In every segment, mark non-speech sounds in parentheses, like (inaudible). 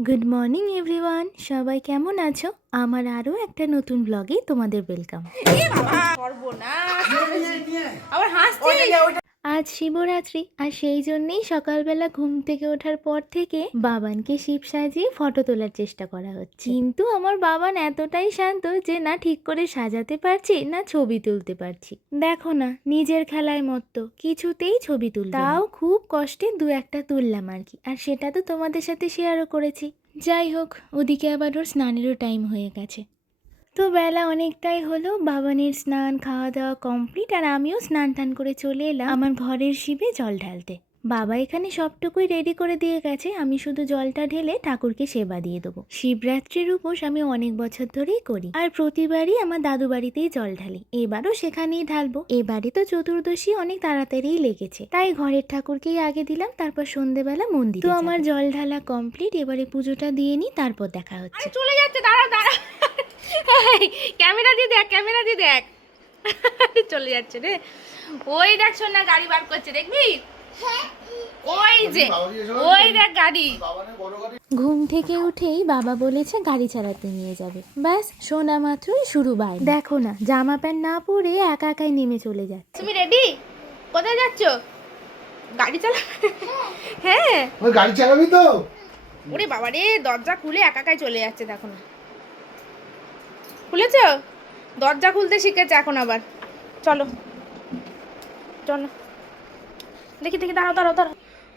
Good morning everyone সবাই কেমন আছো? আমার আরও একটা নতুন ব্লগে তোমাদের ওয়েলকাম আবার হাসছে আজ শিবরাত্রি আর সেই জন্যেই সকালবেলা ঘুম থেকে ওঠার পর থেকে বাবানকে শিব সাজিয়ে ফটো তোলার চেষ্টা করা হচ্ছে। কিন্তু আমার বাবান এতটাই শান্ত যে না ঠিক করে সাজাতে পারছি, না ছবি তুলতে পারছি। দেখো না, নিজের খেলায় মত্ত, কিছুতেই ছবি তুল তাও খুব কষ্টে দু একটা তুললাম আর কি। আর সেটা তো তোমাদের সাথে শেয়ারও করেছি। যাই হোক, ওদিকে আবার ওর স্নানেরও টাইম হয়ে গেছে। তো বেলা অনেকটাই হলো, বাবানের স্নান, খাওয়া দাওয়া কমপ্লিট আর আমিও স্নান টান করে চলে এলাম আমার ঘরের শিবে জল ঢালতে। বাবা এখানে সবটুকুই রেডি করে দিয়ে গেছে আমি শুধু জলটা ঢেলে ঠাকুরকে সেবা দিয়ে দেবো। শিবরাত্রির উপোস আমি অনেক বছর ধরেই করি আর প্রতিবারই আমার দাদু বাড়িতেই জল ঢালি এবারও সেখানেই ঢালবো। এবারে তো চতুর্দশী অনেক তাড়াতাড়িই লেগেছে তাই ঘরের ঠাকুরকেই আগে দিলাম তারপর সন্ধ্যেবেলা মন্দির তো আমার জল ঢালা কমপ্লিট এবারে পুজোটা দিয়ে নিই তারপর দেখা হচ্ছে। চলে যাচ্ছে দাঁড়া দাঁড়া। ক্যামেরা দিয়ে দেখ ক্যামেরা দিয়ে দেখ। চলে যাচ্ছে রে। ওই দেখ শোন না গাড়ি বার করছে দেখবি? ওই যে ওই দেখ গাড়ি। ঘুম থেকে উঠেই বাবা বলেছে গাড়ি চালাতে নিয়ে যাবে। ব্যাস শোনা মাত্রই শুরু বাই দেখো না জামা প্যান্ট না পরে একা একাই নেমে চলে যাচ্ছে। তুমি রেডি কোথায় যাচ্ছ? গাড়ি চালা হ্যাঁ। ওই গাড়ি চালাবি তো। ওরে বাবা রে দরজা খুলে একা একাই চলে যাচ্ছে দেখো না। খুলেছ? দরজা খুলতে শিখেছে এখন আবার। চলো। চলো। দেখি দেখি দাঁড়াও দাঁড়াও দাঁড়াও।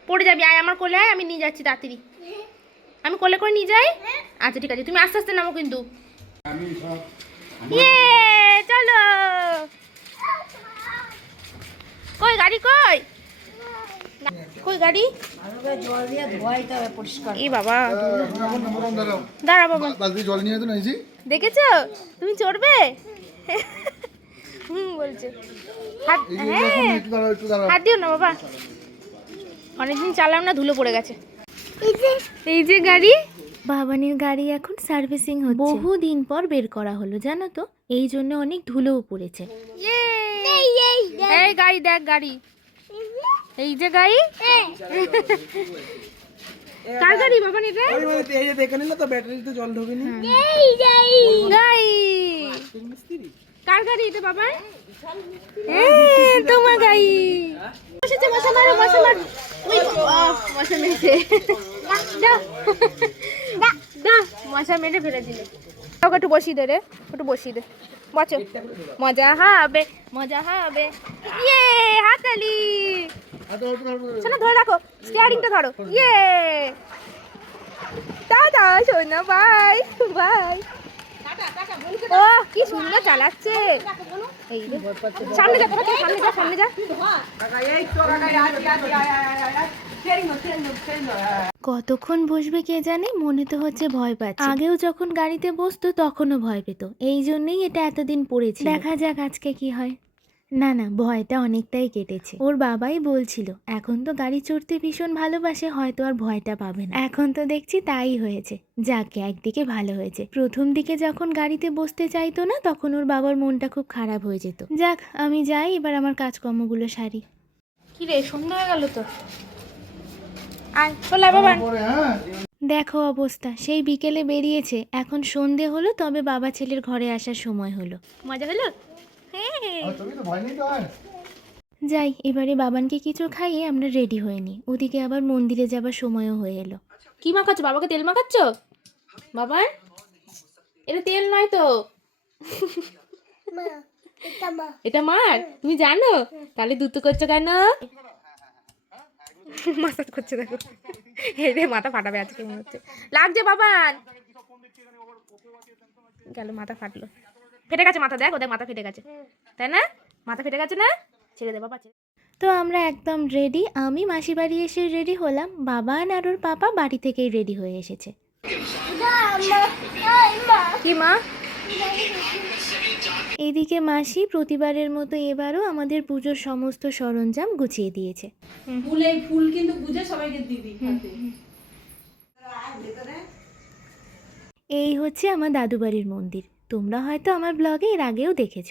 পড়ে যাবি আয় আমার কোলে আয় আমি নিয়ে যাচ্ছি তাড়াতাড়ি। আমি কোলে করে নিয়ে যাই? আচ্ছা ঠিক আছে তুমি আস্তে আস্তে নামো কিন্তু। ইয়ে চলো। কই গাড়ি কই? কই গাড়ি? এই বাবা। দাঁড়া বাবা। জল নিয়ে দেখেছ? তুমি চড়বে? হুম বলছে। হাত হ্যাঁ। হাত দিও না বাবা। অনেকদিন চালাম না ধুলো পড়ে গেছে। এই যে গাড়ি। বাবানের গাড়ি এখন সার্ভিসিং হচ্ছে। বহুদিন পর বের করা হলো জানো তো? এই জন্য অনেক ধুলোও পড়েছে। এই গাড়ি দেখ গাড়ি। এই যে গাড়ি। কার গাড়ি বাবা এটা দেখে নিল তো ব্যাটারিতে জল ঢোকেনি। গাড়ি। কার গাড়ি এটা বাবা এ, তোমার গাড়ি। বসেছে মশা মারো মশা মারো। ওই মশা মেরেছে। দা মশা মেরে ফেলে দিলে। ওকে একটু বসিয়ে দে রে একটু বসিয়ে দে। বচো মজা হবে মজা হবে। ইয়ে হাতালি। শোনো ধরে রাখো। স্টিয়ারিংটা ধরো। ইয়ে। দাদা সোনা বাই বাই ও কি সুন্দর চালাচ্ছে সামনে যা তোরা? সামনে যা সামনে যা। কতক্ষণ বসবে কে জানে মনে তো হচ্ছে ভয় পাচ্ছে। আগেও যখন গাড়িতে বসতো তখনও ভয় পেত। এই জন্যই এটা এতদিন পড়েছে দেখা যাক আজকে কি হয়। না না ভয়টা অনেকটাই কেটেছে। ওর বাবাই বলছিল এখন তো গাড়ি চড়তে ভীষণ ভালোবাসে হয়তো আর ভয়টা পাবে না। এখন তো দেখছি তাই হয়েছে। যাকে একদিকে ভালো হয়েছে। প্রথম দিকে যখন গাড়িতে বসতে চাইতো না তখন ওর বাবার মনটা খুব খারাপ হয়ে যেত। যাক আমি যাই এবার আমার কাজকর্মগুলো সারি। কি রে সন্ধ্যা হয়ে গেল তো? আয় চলে বাবা। দেখো অবস্থা সেই বিকেলে বেরিয়েছে। এখন সন্ধে হলো তবে বাবা ছেলের ঘরে আসার সময় হলো। মজা হলো? হ্যাঁ যাই এবারে বাবানকে কিছু খাইয়ে আমরা রেডি হয়ে নিই। ওদিকে আবার মন্দিরে যাবার সময়ও হয়ে এলো। কি মাখাচ্ছ? বাবাকে তেল মাখাচ্ছ? বাবার এটা তেল নয় তো। এটা মার? তুমি জানো? তাহলে দুটো করছ কেন? মাসাজ করছে দেখো। এই রে মাথা ফাটাবে আজকে মনে হচ্ছে। লাগছে বাবান। গেল মাথা ফাটলো। ফেটে গেছে মাথা দেখ ওদের মাথা ফেটে গেছে। তাই না? মাথা ফেটে গেছে না? ছেড়ে দে বাবা তো আমরা একদম রেডি আমি মাসি বাড়ি এসে রেডি হলাম। বাবান আর ওর পাপা বাড়ি থেকেই রেডি হয়ে এসেছে। কি মা? এদিকে মাসি প্রতিবারের মতো এবারও আমাদের পুজোর সমস্ত সরঞ্জাম গুছিয়ে দিয়েছে। ফুলে ফুল কিন্তু বুঝে সবাইকে দিবি এই হচ্ছে আমার দাদু বাড়ির মন্দির। তোমরা হয়তো আমার ব্লগে এর আগেও দেখেছ।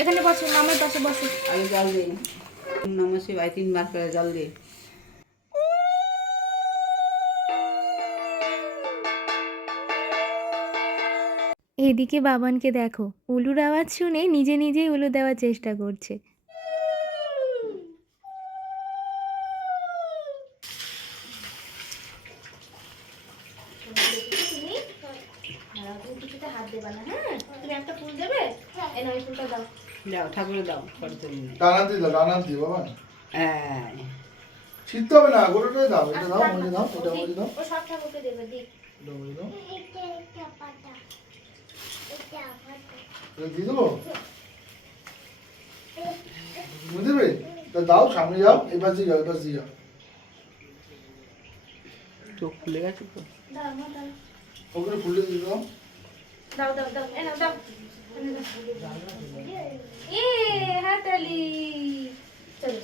এখানে বসো মামের পাশে বসো। আগে জল দে। নম শিবায় তিনবার করে জল দে। এদিকে বাবানকে দেখো উলুর আওয়াজ শুনে নিজে নিজেই উলু দেওয়ার চেষ্টা করছে। হাত দেবা না হ্যাঁ? তুমি একটা ফুল দেবে? এই নয় ফুলটা দাও। যাও ঠাকুরে দাও ফটো তুলে ডানাতি দাও ডানাতি বাবা। হ্যাঁ। ছিটতে হবে না গোটাটাই দাও এটা দাও মজে দাও এটা মজে দাও। ও সব ঠাকুরকে দেবে দিক। এটা মজে দাও। এটা দিয়ে দেবো? তুমি তা দাও সামনে যাও এবার দিয়ে যাও এবার দিয়ে যাও। চোখ খুলে গেছে তো? দাও মা দাও। দিয়ে দাও। দাও দাও দাও এ নাও দাও। এ হাতালি। চলো।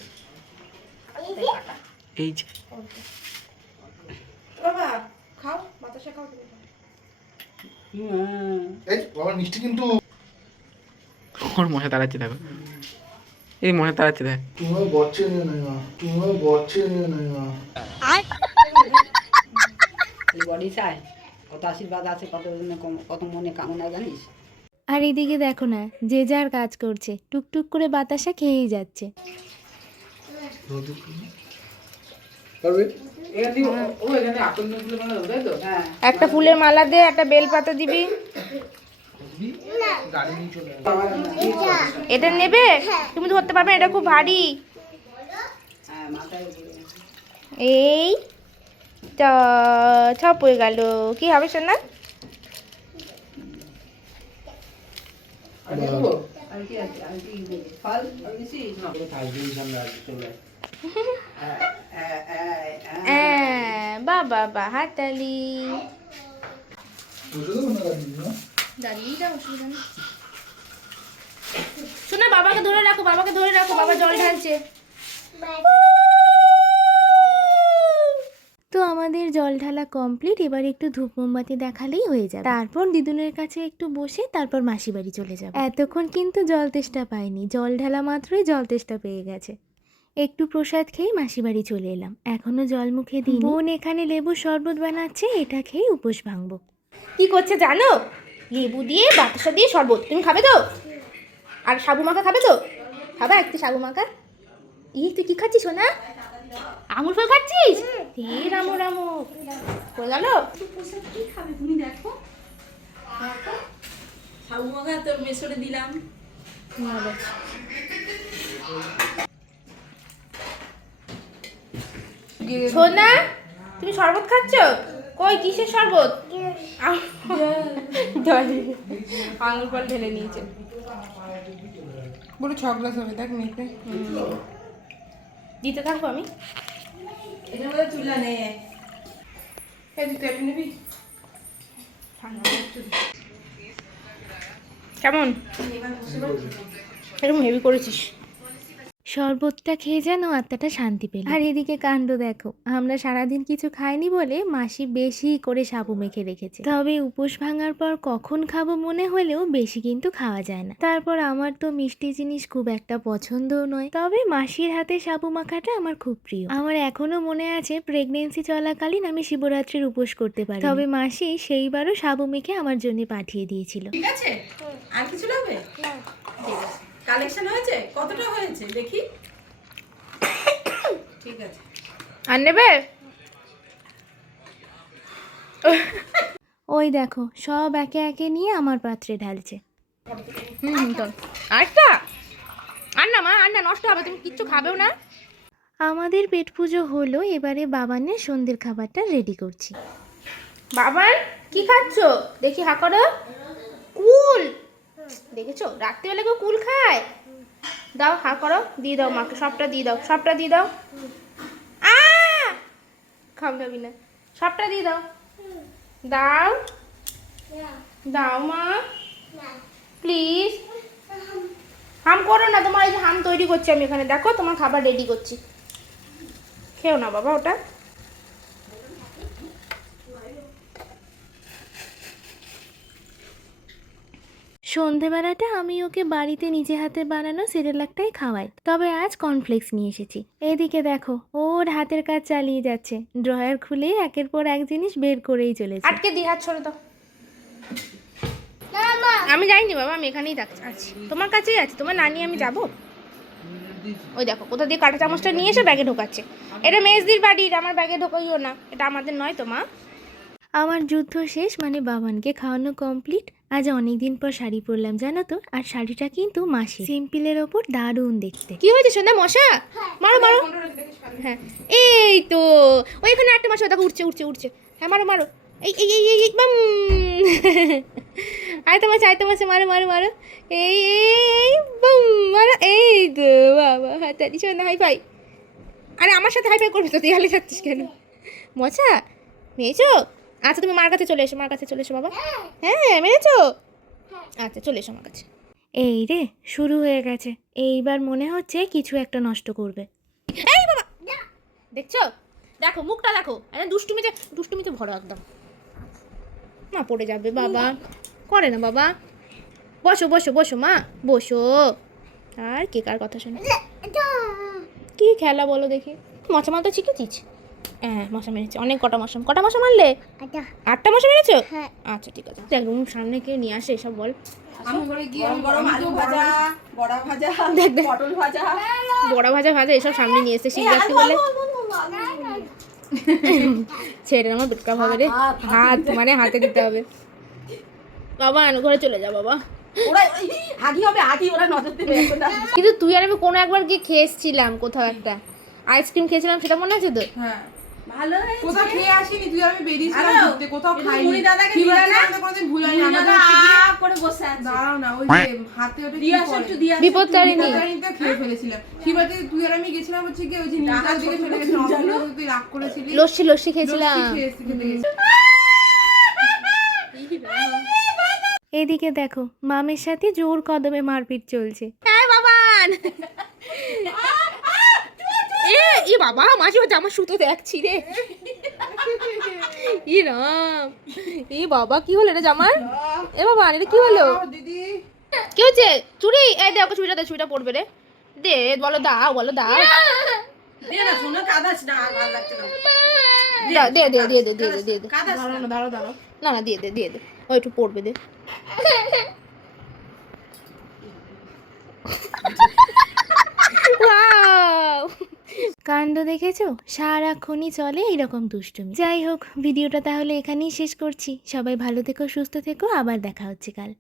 এই যে। বাবা খাও বাতাসা খাও তুমি। এই বাবা মিষ্টি কিন্তু। ওর মশা তাড়াচ্ছে দেখো। এই মশা তাড়াচ্ছে দেখ। তুমিও বচ্ছে নিয়ে নেই নিয়ে বডি চাই কত আশীর্বাদ আছে কত কত মনে কামনা জানিস? আর এদিকে দেখো না যে যার কাজ করছে টুকটুক করে বাতাসা খেয়েই যাচ্ছে। মানে তো? হ্যাঁ। একটা ফুলের মালা দে একটা বেল পাতা দিবি। এটা নেবে? তুমি ধরতে পারবে এটা খুব ভারী। হ্যাঁ এই ছপ হয়ে গেল কি হবে শোনা আর কি আছে আর কি দেবে? ফল নিছিস না হ্যাঁ, হ্যাঁ। বা বাবা হাতালি শোনা বাবাকে ধরে রাখো বাবাকে ধরে রাখো বাবা জল ঢালছে তো আমাদের জল ঢালা কমপ্লিট এবার একটু ধূপ মোমবাতি দেখালেই হয়ে যাবে। তারপর দিদুনের কাছে একটু বসে তারপর মাসি বাড়ি চলে যাবে। এতক্ষণ কিন্তু জল তেষ্টা পাইনি জল ঢালা মাত্রই জল তেষ্টা পেয়ে গেছে। একটু প্রসাদ খেয়ে মাসি বাড়ি চলে এলাম। এখনও জল মুখে দিই বোন এখানে লেবু শরবত বানাচ্ছে এটা খেয়ে উপোস ভাঙবো। কি করছে জানো? লেবু দিয়ে বাতাসা দিয়ে শরবত। তুমি খাবে তো? আর সাবু মাখা খাবে তো? খাবে একটু সাবু মাখা। ই তুই কি খাচ্ছিস সোনা? আঙুর ফল খাচ্ছিস? হে রামো রামো। হয়ে গেল? কি খাবে তুমি দেখো সাবু মাখা তোর মেসরে দিলাম সোনা তুমি শরবত খাচ্ছ? কই কিসের শরবত? আঙুর ফল ঢেলে নিয়েছে। পুরো ছ গ্লাস হবে দেখ মেপে দিতে থাকব আমি? কেমন? এরকম হেভি করেছিস। শরবতটা খেয়ে যেন আত্মাটা শান্তি পেল। আর এদিকে কাণ্ড দেখো আমরা সারাদিন কিছু খাইনি বলে মাসি বেশি করে সাবু মেখে রেখেছে। তবে উপোস ভাঙার পর কখন খাব মনে হলেও বেশি কিন্তু খাওয়া যায় না। তারপর আমার তো মিষ্টি জিনিস খুব একটা পছন্দও নয়। তবে মাসির হাতে সাবু মাখাটা আমার খুব প্রিয়। আমার এখনও মনে আছে প্রেগনেন্সি চলাকালীন আমি শিবরাত্রির উপোস করতে পারি তবে মাসি সেইবারও সাবু মেখে আমার জন্য পাঠিয়ে দিয়েছিল। ঠিক আছে? আর কিছু লাগবে? ঠিক আছে। কালেকশন হয়েছে? কতটা হয়েছে? দেখি। ঠিক আছে। আর নেবে? ওই দেখো সব একে একে নিয়ে আমার পাত্রে ঢালছে। হুম হুম চল। আরেকটা? আর না মা আর না নষ্ট হবে তুমি কিচ্ছু খাবেও না। আমাদের পেট পুজো হলো এবারে বাবানের সন্ধ্যের খাবারটা রেডি করছি। বাবান কি খাচ্ছ? দেখি হা করো। কুল! দেখেছ? রাত্রিবেলা কেউ কুল খায়? দাও, হা করো, দিয়ে দাও মাকে, সবটা দিয়ে দাও, সবটা দিয়ে দাও। আ! খাও খাবি না সবটা দিয়ে দাও। দাও। দাও, মা। প্লিজ। হাম করো না, তোমার এই যে হাম তৈরি করছি আমি এখানে। দেখো, তোমার খাবার রেডি করছি। খেও না বাবা ওটা। সন্ধেবেলাটা আমি ওকে বাড়িতে নিজে হাতে বানানো সিরিয়ালাকটাই খাওয়াই। তবে আজ কর্নফ্লেক্স নিয়ে এসেছি। এদিকে দেখো ওর হাতের কাজ চালিয়ে যাচ্ছে। ড্রয়ার খুলে একের পর এক জিনিস বের করেই চলেছে। আটকে দি হাত ছড়ে দাও। আমি যাইনি বাবা আমি এখানেই থাকছি আছি। তোমার কাছেই আছি তোমার নানি আমি যাব? ওই দেখো কোথা দিয়ে কাঁটা চামচটা নিয়ে এসে ব্যাগে ঢোকাচ্ছে। এটা মেজদির বাড়ির আমার ব্যাগে ঢোকাইও না। এটা আমাদের নয় তো মা? আমার যুদ্ধ শেষ মানে বাবানকে খাওয়ানো কমপ্লিট আজ অনেক দিন পর শাড়ি পরলাম জানো তো? আর শাড়িটা কিন্তু মাসি সিম্পলের ওপর দারুণ দেখতে। কি হয়েছে সন্ধ্যা মশা? মারো মারো। হ্যাঁ। এই তো। ওই এখানে একটা মশা দেখো উঠছে উঠছে উঠছে হ্যাঁ মারো মারো। এই এই এই এই বাম। আয় তো মাসে আয় তো মাসে মারো মারো মারো। এই এই বাম মারো। এই তো বাবা হাতারি সন্ধ্যা হাই ফাই আরে আমার সাথে হাই ফাই করবি তো দেয়ালে যাচ্ছিস কেন? মশা মেয়েছো? আচ্ছা তুমি মার কাছে চলে এসো মার কাছে চলে এসো বাবা। হ্যাঁ। মেরেছো? আচ্ছা চলে এসো আমার কাছে। এই রে শুরু হয়ে গেছে। এইবার মনে হচ্ছে কিছু একটা নষ্ট করবে। এই বাবা! দেখছ? দেখো মুখটা দেখো। এটা দুষ্টুমিতে দুষ্টুমিতে ভরো একদম। মা পড়ে যাবে বাবা। করে না বাবা। বসো বসো বসো মা বসো। আর কে কার কথা শোনে? কি খেলা বলো দেখি। মশা মারতে শিখেছিস হ্যাঁ মশা মেরেছে। অনেক কটা মশা কটা মশা মারলে? আটটা মশা মেরেছো? আচ্ছা ঠিক আছে। দেখ রুম সামনে কে নিয়ে আসে এসব বল। বড়া ভাজা পটল ভাজা। বড়া ভাজা ভাজা এসব সামনে নিয়ে এসে শিল রাখতে বলে ছেড়ে আমার বেটকা হবে রে। হাত মানে হাতে দিতে হবে। বাবা আনু ঘরে চলে যা বাবা। কিন্তু তুই আর আমি কোনো একবার গিয়ে খেয়ে এসেছিলাম কোথাও একটা। আইসক্রিম খেয়েছিলাম সেটা মনে আছে তো হ্যাঁ। ভালো হয়েছে। কোথাও খেয়ে আসিনি তুই আমি বেরিয়েছিলাম ঘুরতে কোথাও খাইনি। মুড়ি দাদাকে দিলে না? কোনোদিন ভুল হয়নি আমাদের আ করে বসে আছে। দাঁড়াও না ওই যে হাতে ওটা কি দিয়ে আসো একটু দিয়ে বিপদতারিণী খেয়ে ফেলেছিলাম। কিবাতে তুই আর আমি গেছিলাম হচ্ছে কি ওই যে নিমতার দিকে চলে গেছিলাম অপূর্ব তুই রাগ করেছিলি। লস্যি লস্যি খেয়েছিলাম। লস্যি। এদিকে দেখো মামের সাথে জোর কদমে মারপিট চলছে। হ্যাঁ বাবান। (laughs) এ বাবা মাঝে মাঝে আমার সুতো দেখছি রে। (laughs) ই রাম। ই বাবা কি হলো এটা জামার? এ বাবা এটা কি হলো? দিদি। কি হচ্ছে চুড়ি এই দে ওকে চুড়িটা দে চুড়িটা পড়বে রে। দে বলো দাও বলো দাও। দে না শোনো কাদাস না ভালো লাগছে না। দাও, দে দে দিয়ে দে দিয়ে দে দে কাদাস না। দাঁড়াও দাঁড়াও না না দিয়ে দে দিয়ে দে। ও একটু পড়বে দে। (laughs) কাণ্ড দেখেছ? সারাক্ষণই চলে এইরকম দুষ্টুমি। যাই হোক, ভিডিওটা তাহলে এখানেই শেষ করছি। সবাই ভালো থেকো, সুস্থ থেকো, আবার দেখা হচ্ছে কাল।